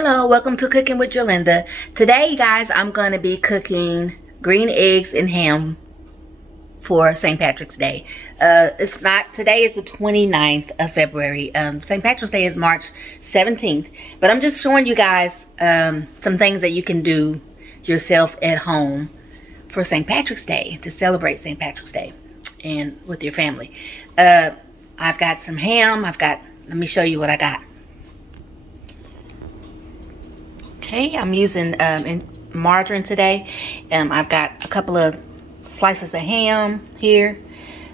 Hello, welcome to Cooking with Jolinda. Today, guys, I'm going to be cooking green eggs and ham for St. Patrick's Day. Today is the 29th of February. St. Patrick's Day is March 17th. But I'm just showing you guys some things that you can do yourself at home for St. Patrick's Day, to celebrate St. Patrick's Day and with your family. I've got some ham. Let me show you what I got. Okay, I'm using margarine today. I've got a couple of slices of ham here.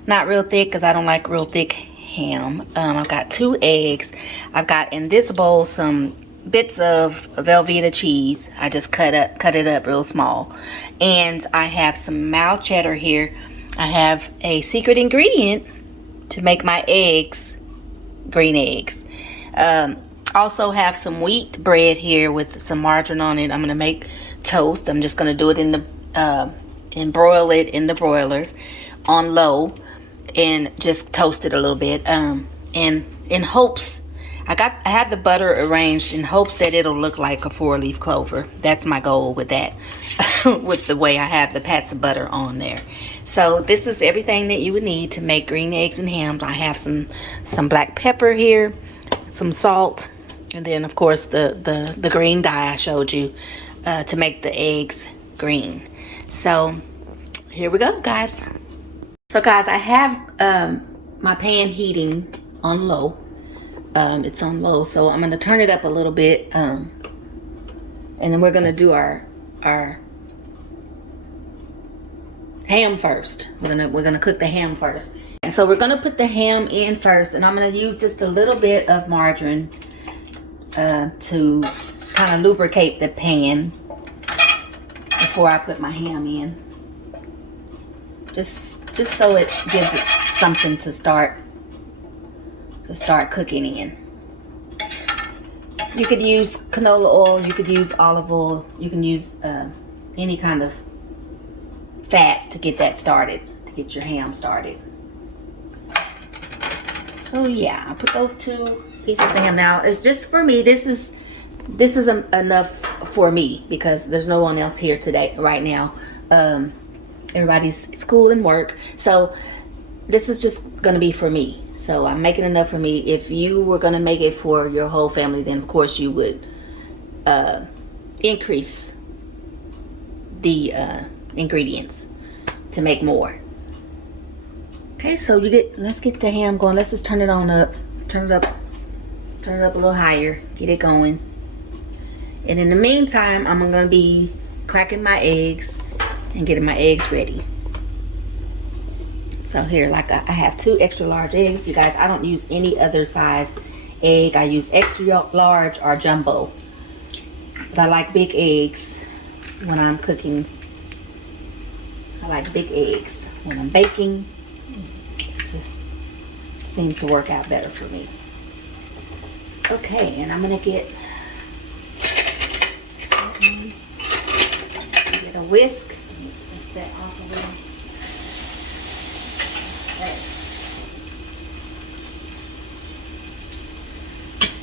Not real thick because I don't like real thick ham. I've got 2 eggs. I've got in this bowl some bits of Velveeta cheese. I just cut it up real small. And I have some mild cheddar here. I have a secret ingredient to make my eggs green eggs. Also have some wheat bread here with some margarine on it. I'm going to make toast. I'm just going to do it and broil it in the broiler on low and just toast it a little bit. And in hopes, I have the butter arranged in hopes that it'll look like a 4-leaf clover. That's my goal with that, with the way I have the pats of butter on there. So this is everything that you would need to make green eggs and ham. I have some black pepper here, some salt, and then of course the green dye I showed you to make the eggs green. So here we go, guys. So guys, I have my pan heating on low. It's on low, so I'm gonna turn it up a little bit, and then we're gonna do our ham first. We're gonna cook the ham first. And so we're gonna put the ham in first, and I'm gonna use just a little bit of margarine to kind of lubricate the pan before I put my ham in. Just so it gives it something to start cooking in. You could use canola oil, you could use olive oil, you can use any kind of fat to get that started, to get your ham started. So yeah, I put those 2 pieces of ham. Now it's just for me. This is enough for me because there's no one else here today, right now. Everybody's at school and work, so this is just gonna be for me. So I'm making enough for me. If you were gonna make it for your whole family, then of course you would increase the ingredients to make more. Okay, so let's get the ham going. Let's just turn it up a little higher, get it going. And in the meantime, I'm gonna be cracking my eggs and getting my eggs ready. So here, like I have 2 extra large eggs. You guys, I don't use any other size egg. I use extra large or jumbo. But I like big eggs when I'm cooking. I like big eggs when I'm baking. It just seems to work out better for me. Okay, and I'm gonna get a whisk. Set off a little.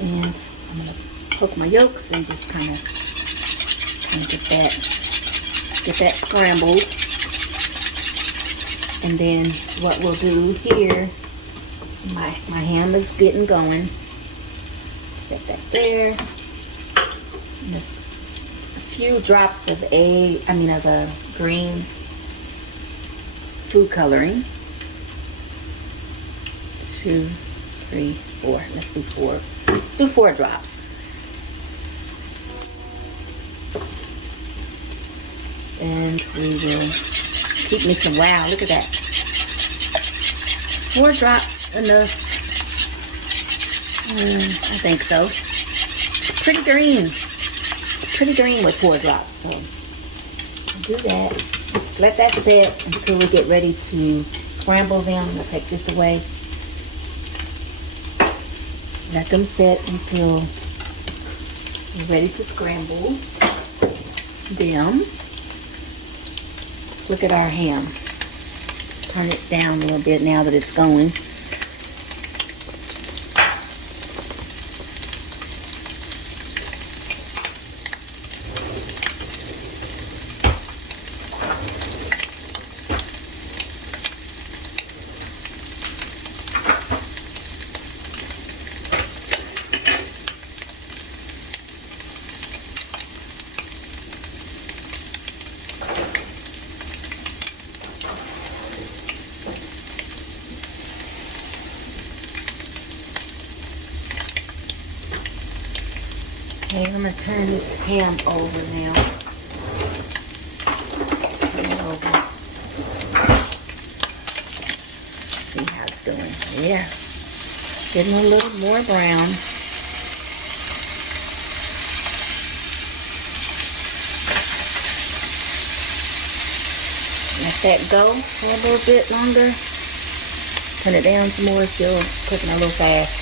And I'm gonna poke my yolks and just kind of get that scrambled. And then what we'll do here, my ham is getting going. Set that there. And just a few drops of green food coloring. 2, 3, 4. Let's do 4. Let's do 4 drops. And we will keep mixing. Wow, look at that. 4 drops enough? I think so. It's pretty green. It's pretty green with 4 drops. So do that. Just let that set until we get ready to scramble them. I'll take this away. Let them set until we're ready to scramble them. Let's look at our ham. Turn it down a little bit now that it's going. Okay, I'm gonna turn this ham over now. Turn it over. See how it's doing. Yeah, getting a little more brown. Let that go for a little bit longer. Turn it down some more. Still cooking a little fast.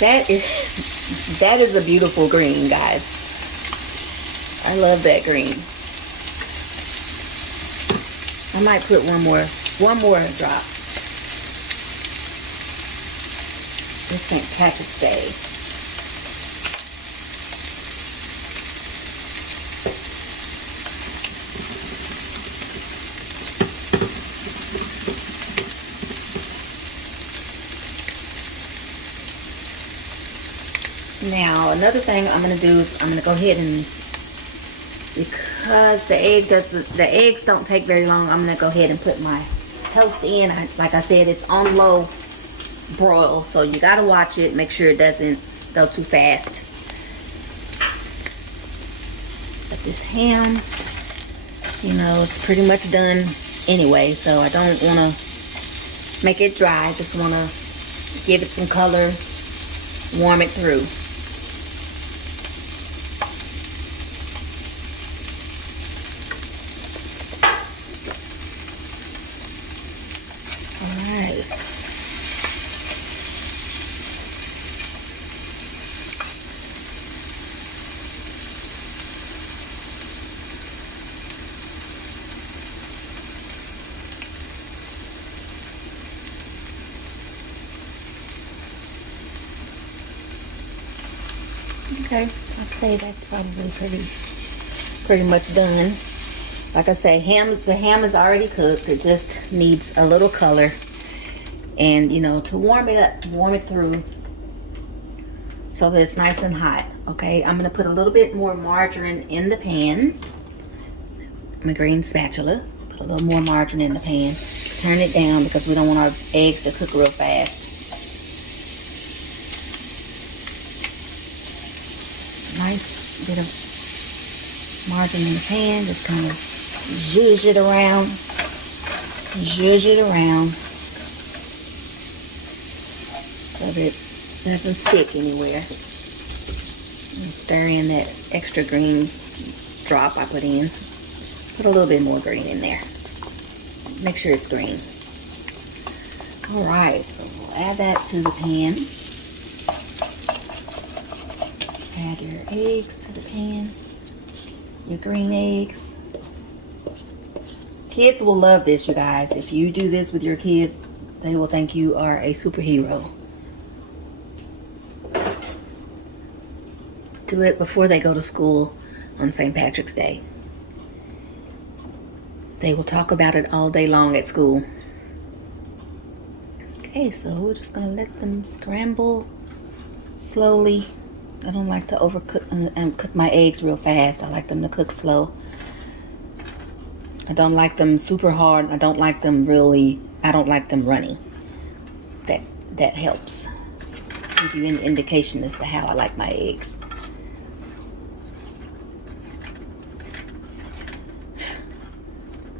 That is a beautiful green, guys. I love that green. I might put one more drop. It's St. Patrick's Day. Now, another thing I'm going to do is I'm going to go ahead and, because the eggs don't take very long, I'm going to go ahead and put my toast in. Like I said, it's on low broil, so you got to watch it. Make sure it doesn't go too fast. But this ham, you know, it's pretty much done anyway, so I don't want to make it dry. I just want to give it some color, warm it through. Okay, I'd say that's probably pretty much done. Like I say, the ham is already cooked. It just needs a little color, and you know, to warm it through, so that it's nice and hot. Okay, I'm gonna put a little bit more margarine in the pan. My green spatula. Put a little more margarine in the pan. Turn it down because we don't want our eggs to cook real fast. Nice bit of margarine in the pan. Just kind of zhuzh it around. Zhuzh it around so that it doesn't stick anywhere. And stir in that extra green drop I put in. Put a little bit more green in there. Make sure it's green. Alright, so we'll add that to the pan. Add your eggs to the pan. Your green eggs. Kids will love this, you guys. If you do this with your kids, they will think you are a superhero. Do it before they go to school on St. Patrick's Day. They will talk about it all day long at school. Okay, so we're just gonna let them scramble slowly. I don't like to overcook and cook my eggs real fast. I like them to cook slow. I don't like them super hard. I don't like them runny. That helps give you an indication as to how I like my eggs.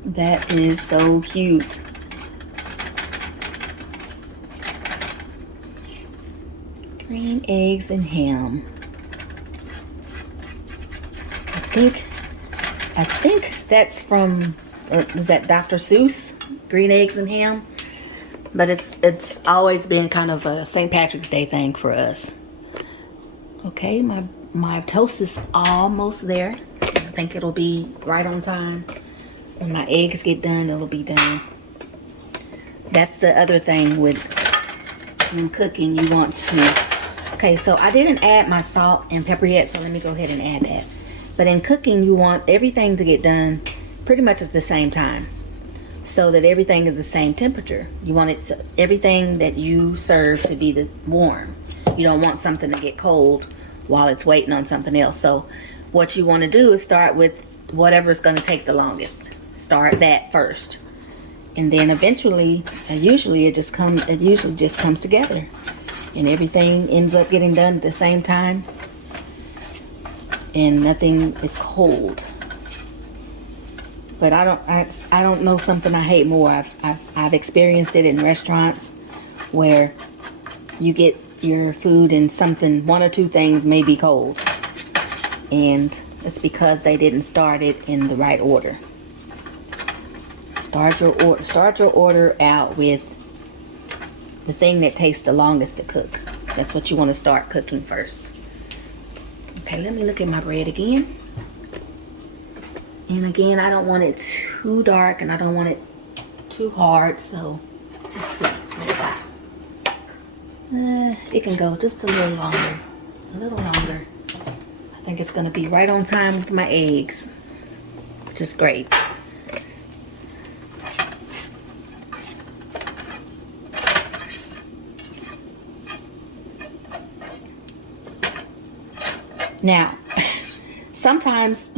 That is so cute. Green eggs and ham. I think that's from, is that Dr. Seuss? Green eggs and ham? But it's always been kind of a St. Patrick's Day thing for us. Okay, my toast is almost there. I think it'll be right on time. When my eggs get done, it'll be done. That's the other thing with when cooking, you want to... Okay, so I didn't add my salt and pepper yet, so let me go ahead and add that. But in cooking, you want everything to get done pretty much at the same time, so that everything is the same temperature. You want everything that you serve to be warm. You don't want something to get cold while it's waiting on something else. So what you want to do is start with whatever's going to take the longest. Start that first, and then eventually, usually just comes together. and everything ends up getting done at the same time, and nothing is cold. But I don't know something I hate more. I've experienced it in restaurants where you get your food and something, one or two things may be cold, and it's because they didn't start it in the right order. Start your order out with the thing that takes the longest to cook. That's what you want to start cooking first. Okay, let me look at my bread again. And again, I don't want it too dark and I don't want it too hard. So let's see what we got. It can go just a little longer. A little longer. I think it's going to be right on time with my eggs, which is great. Now, sometimes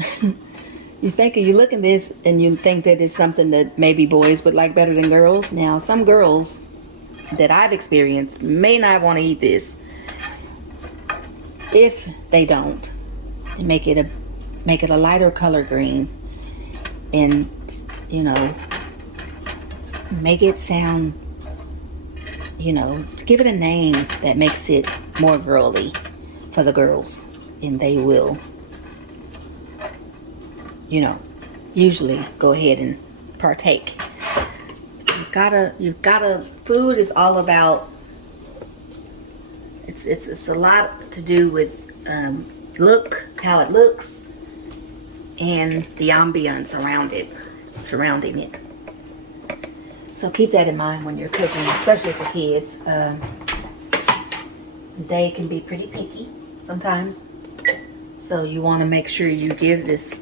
you look at this and you think that it's something that maybe boys would like better than girls. Now, some girls that I've experienced may not want to eat this. If they don't, make it a lighter color green, and you know, make it sound, you know, give it a name that makes it more girly for the girls, and they will, you know, usually go ahead and partake. You've gotta, food is all about, it's a lot to do with how it looks, and the ambiance surrounding it. So keep that in mind when you're cooking, especially for kids. They can be pretty picky sometimes. So you want to make sure you give this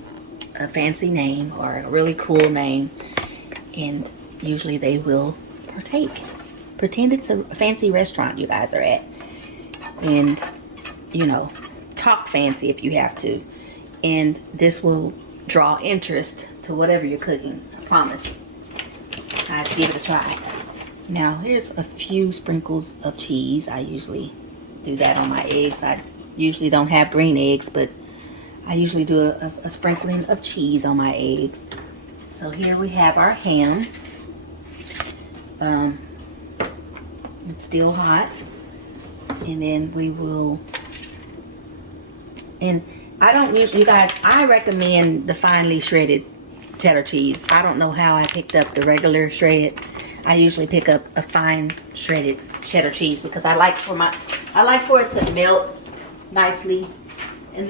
a fancy name or a really cool name, and usually they will partake. Pretend it's a fancy restaurant you guys are at, and you know, talk fancy if you have to, and this will draw interest to whatever you're cooking. I promise. Guys, give it a try. Now here's a few sprinkles of cheese. I usually do that on my eggs. I usually don't have green eggs, but I usually do a sprinkling of cheese on my eggs. So here we have our ham. It's still hot, and then we will, and I don't usually, you guys, I recommend the finely shredded cheddar cheese. I don't know how I picked up the regular shredded. I usually pick up a fine shredded cheddar cheese because I like for it to melt nicely. And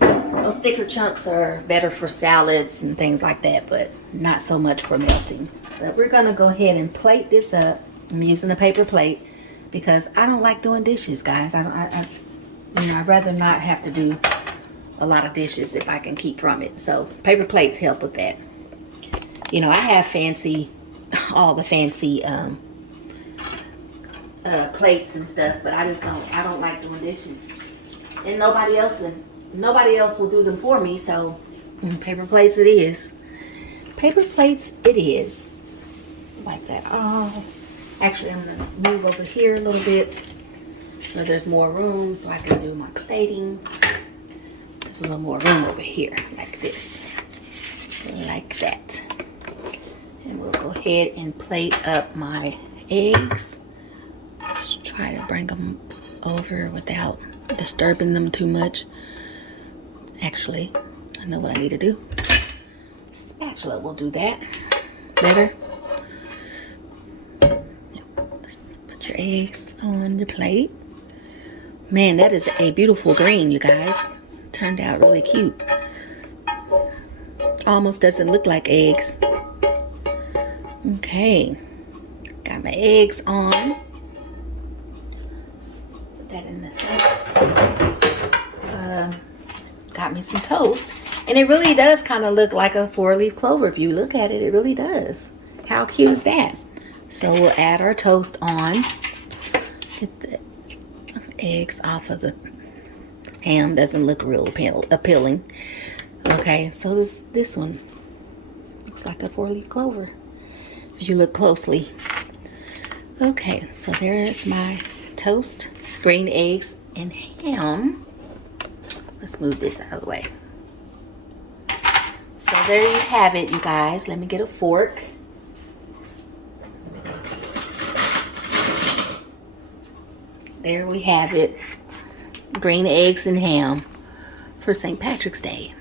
those thicker chunks are better for salads and things like that, but not so much for melting. But we're gonna go ahead and plate this up. I'm using a paper plate because I don't like doing dishes, guys. I'd rather not have to do a lot of dishes if I can keep from it. So paper plates help with that. You know, I have all the fancy plates and stuff, but I don't like doing dishes, and nobody else will do them for me. So paper plates it is. Paper plates it is. Like that. Oh, actually, I'm gonna move over here a little bit where there's more room so I can do my plating. There's a little more room over here, like this, like that. And we'll go ahead and plate up my eggs. Just try to bring them over without disturbing them too much. Actually, I know what I need to do. Spatula will do that better. Just put your eggs on your plate. Man, that is a beautiful green, you guys. It's turned out really cute. Almost doesn't look like eggs. Okay, got my eggs on. Let's put that in this one. Got me some toast, and it really does kind of look like a 4-leaf clover. If you look at it, it really does. How cute is that? So we'll add our toast on. Get the eggs off of the ham. Doesn't look real appealing. Okay, so this one looks like a 4-leaf clover if you look closely. Okay, so there's my toast, green eggs, and ham. Let's move this out of the way. So there you have it, you guys. Let me get a fork. There we have it. Green eggs and ham for St. Patrick's Day.